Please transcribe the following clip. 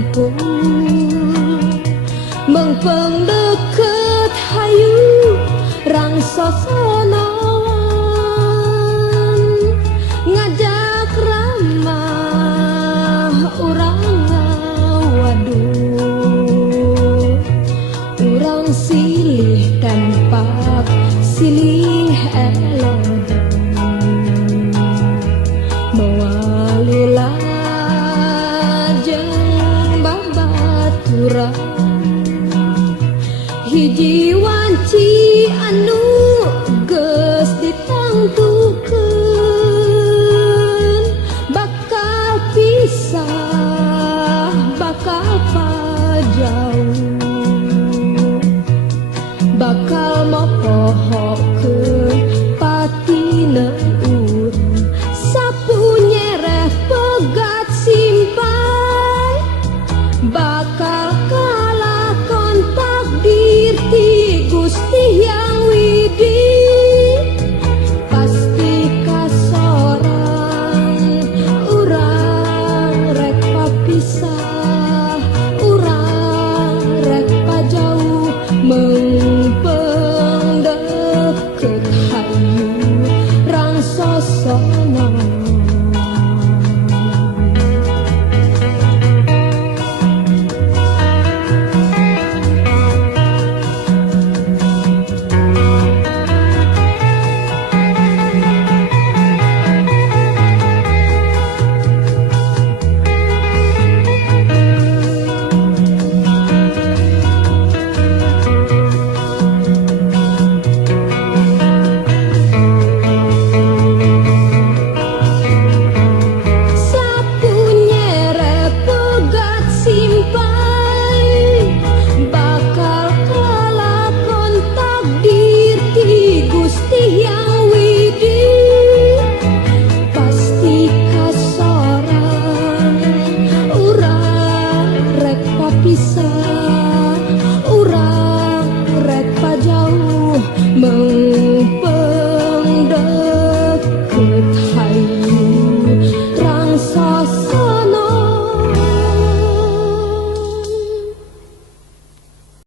ngumpul mengpendeket hayu rangsosonawan ngajak ramah urang waduh urang silih tempat silih elodon mawalila jeung babaturan hiji wanci anu geus ditangtukeun bakal pisah bakal pajauh bakal mopohokeun patineun urang sapu nyereh pegat simpai bakal